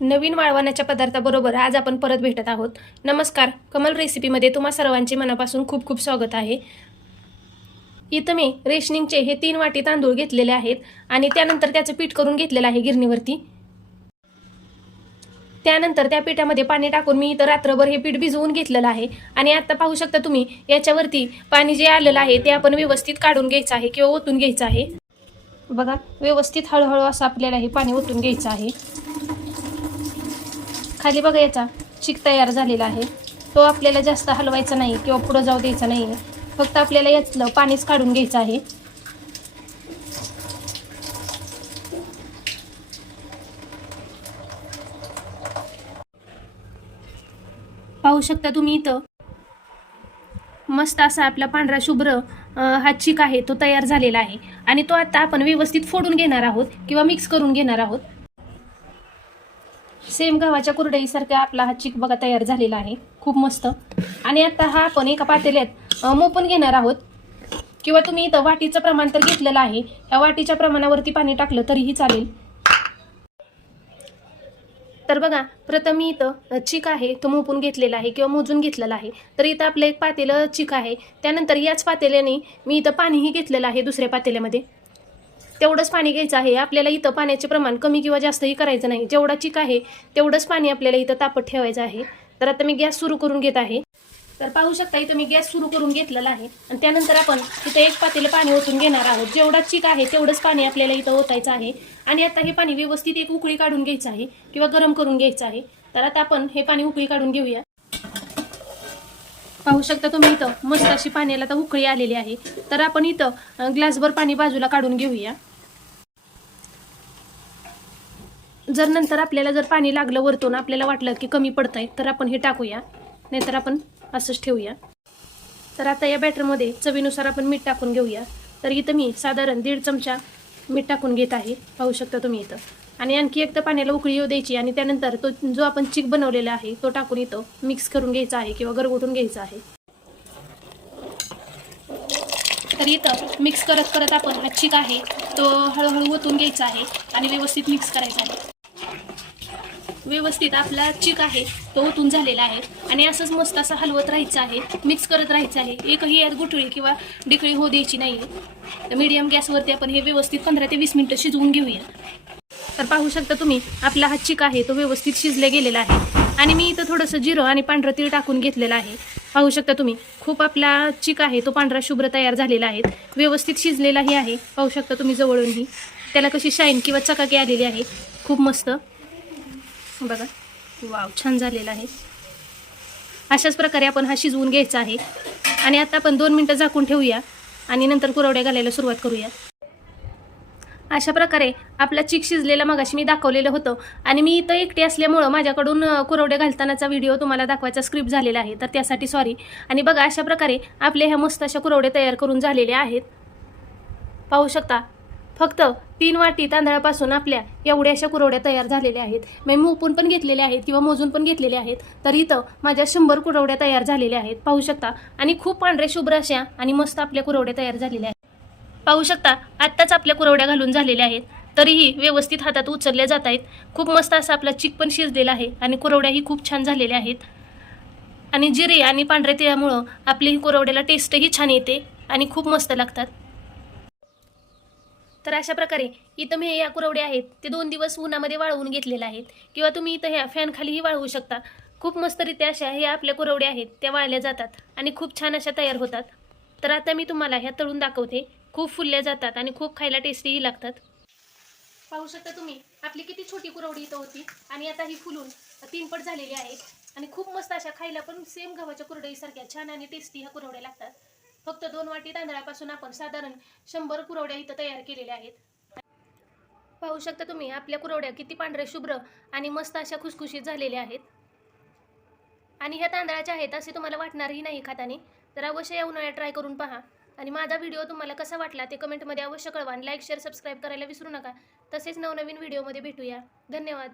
नवीन वाळवण्याच्या पदार्थाबरोबर आज आपण परत भेटत आहोत. नमस्कार, कमल रेसिपीमध्ये तुम्हा सर्वांचे मनापासून खूप खूप स्वागत आहे. इथं मी रेशनिंगचे हे 3 वाटी तांदूळ घेतलेले आहेत आणि त्यानंतर त्याचं पीठ करून घेतलेलं आहे गिरणीवरती. त्यानंतर त्या पिठामध्ये पाणी टाकून मी इथं रात्रभर हे पीठ भिजवून घेतलेलं आहे. आणि आता पाहू शकता तुम्ही याच्यावरती पाणी जे आलेलं आहे ते आपण व्यवस्थित काढून घ्यायचं आहे किंवा ओतून घ्यायचं आहे. बघा, व्यवस्थित हळूहळू असं आपल्याला हे पाणी ओतून घ्यायचं आहे. खाली बघा याचा चिक तयार झालेला आहे. तो आपल्याला जास्त हलवायचा नाही किंवा पुढे जाऊ द्यायचा नाही. फक्त आपल्याला यातलं पाणीच काढून घ्यायचं आहे. पाहू शकता तुम्ही इथं मस्त असा आपला पांढरा शुभ्र हा चिक आहे तो तयार झालेला आहे. आणि तो आता आपण व्यवस्थित फोडून घेणार आहोत किंवा मिक्स करून घेणार आहोत. सेम गव्हाच्या कुरडईसारखा आपला हा चिक बघा तयार झालेला आहे, खूप मस्त. आणि आता हा आपण एका पातेल्यात मोपून घेणार आहोत. किंवा तुम्ही इथं वाटीचं प्रमाण तर घेतलेलं आहे, या वाटीच्या प्रमाणावरती पाणी टाकलं तरीही चालेल. तर बघा, प्रथम मी इथं चिक आहे तो मोपून घेतलेला आहे किंवा मोजून घेतलेला आहे. तर इथं आपलं एक पातेलं चिक आहे. त्यानंतर याच पातेल्याने मी इथं पाणीही घेतलेलं आहे दुसऱ्या पातेल्यामध्ये. तेवढंच पाणी घ्यायचं आहे. आपल्याला इथं पाण्याचे प्रमाण कमी किंवा जास्तही करायचं नाही. जेवढा चिक आहे तेवढंच पाणी आपल्याला इथं तापत ठेवायचं आहे. तर आता मी गॅस सुरू करून घेत आहे. तर पाहू शकता इथं मी गॅस सुरू करून घेतलेला आहे. आणि त्यानंतर आपण इथं एक पातेलं पाणी ओतून घेणार आहोत. जेवढा चिक आहे तेवढंच पाणी आपल्याला इथं ओतायचं आहे. आणि आता हे पाणी व्यवस्थित एक उकळी काढून घ्यायचं आहे किंवा गरम करून घ्यायचं आहे. तर आता आपण हे पाणी उकळी काढून घेऊया. पाहू शकता तुम्ही इथं मस्त अशी पाण्याला तर उकळी आलेली आहे. तर आपण इथं ग्लासभर पाणी बाजूला काढून घेऊया. जर नंतर आपल्याला जर पाणी लागलं वरतून आपल्याला वाटलं की कमी पडतंय तर आपण हे टाकूया, नाहीतर आपण असंच ठेवूया. तर आता या बॅटरमध्ये चवीनुसार आपण मीठ टाकून घेऊया. तर इथं मी साधारण 1.5 चमचा मीठ टाकून घेत आहे. पाहू शकता तुम्ही इथं. आणि आणखी एक तर पाण्याला उकळी येऊ द्यायची आणि त्यानंतर तो जो आपण चिक बनवलेला आहे तो टाकून इथं मिक्स करून घ्यायचा आहे किंवा गरगोटून घ्यायचा आहे. तर इथं मिक्स करत करत आपण हा चिक आहे तो हळूहळू ओतून घ्यायचा आहे आणि व्यवस्थित मिक्स करायचा आहे. व्यवस्थित आपला चिक आहे तो ओतून झालेला आहे. आणि असंच मस्त असं हलवत राहायचं आहे, मिक्स करत राहायचं आहे. एकही यात गुठळी किंवा डिकळी होऊ द्यायची नाही. तर मीडियम गॅसवरती आपण हे व्यवस्थित 15 ते 20 मिनिटं शिजवून घेऊया. तर पाहू शकता तुम्ही आपला हा चिक आहे तो व्यवस्थित शिजले गेलेला आहे. आणि मी इथं थोडंसं जिरं आणि पांढरं तीळ टाकून घेतलेलं आहे. पाहू शकता तुम्ही खूप आपला चिक आहे तो पांढरा शुभ्र तयार झालेला आहे, व्यवस्थित शिजलेलाही आहे. पाहू शकता तुम्ही जवळूनही त्याला कशी शाईन किंवा चकाकी आलेली आहे, खूप मस्त बघा. वाव, छान झालेला आहे. अशाच प्रकारे आपण हा शिजवून घ्यायचा आहे. आणि आता आपण 2 मिनिटं झाकून ठेवूया आणि नंतर कुरवड्या घालायला सुरुवात करूया. अशा प्रकारे आपला चिक शिजलेला मगाशी मी दाखवलेलं होतं. आणि मी इथं एकटी असल्यामुळं माझ्याकडून कुरवड्या घालतानाचा व्हिडिओ तुम्हाला दाखवायचा स्क्रिप्ट झालेला आहे, तर त्यासाठी सॉरी. आणि बघा, अशा प्रकारे आपल्या ह्या मस्त अशा कुरवड्या तयार करून झालेल्या आहेत. पाहू शकता, फक्त 3 वाटी तांदळापासून आपल्या एवढ्या अशा कुरवड्या तयार झालेल्या आहेत. मी मोपून पण घेतलेल्या आहेत किंवा मोजून पण घेतलेल्या आहेत. तर इथं माझ्या 100 कुरवड्या तयार झालेल्या आहेत, पाहू शकता. आणि खूप पांढरे शुभ्र अशा आणि मस्त आपल्या कुरवड्या तयार झालेल्या आहेत. पाहू शकता, आत्ताच आपल्या कुरवड्या घालून झालेल्या आहेत, तरीही व्यवस्थित हातात उचलल्या जात आहेत. खूप मस्त असा आपला चिक पण शिजलेला आहे आणि कुरवड्याही खूप छान झालेल्या आहेत. आणि जिरे आणि पांढऱ्या तिळामुळं आपली कुरवड्याला टेस्टही छान येते आणि खूप मस्त लागतात. तर अशा प्रकारे इथं मी या कुरवड्या आहेत ते 2 दिवस उन्हामध्ये वाळवून घेतलेल्या आहेत किंवा तुम्ही इथं ह्या फॅन खालीही वाळवू शकता. खूप मस्तरित्या अशा ह्या आपल्या कुरवड्या आहेत त्या वाळल्या जातात आणि खूप छान अशा तयार होतात. तर आता मी तुम्हाला ह्या तळून दाखवते. खूप फुलल्या जातात आणि खूप खायला टेस्टीही लागतात. पाहू शकता तुम्ही आपली किती छोटी कुरवडी इथं होती आणि आता ही फुलून 3 पट झालेली आहे. आणि खूप मस्त अशा खायला पण सेम गव्हाच्या कुरडईसारख्या छान आणि टेस्टी ह्या कुरवड्या लागतात. फक्त 2 वाटी तांदळापासून आपण साधारण 100 कुरवड्या इथं तयार केलेल्या आहेत. पाहू शकता तुम्ही आपल्या कुरवड्या किती पांढऱ्या शुभ्र आणि मस्त अशा खुसखुशीत झालेल्या आहेत. आणि ह्या तांदळाच्या आहेत असे तुम्हाला वाटणारही नाही खाताना. तर अवश्य या उन्हाळ्यात ट्राय करून पहा. आणि माझा व्हिडिओ तुम्हाला कसा वाटला ते कमेंटमध्ये अवश्य कळवा. आणि लाईक, शेअर, सबस्क्राईब करायला विसरू नका. तसेच नवनवीन व्हिडिओमध्ये भेटूया. धन्यवाद.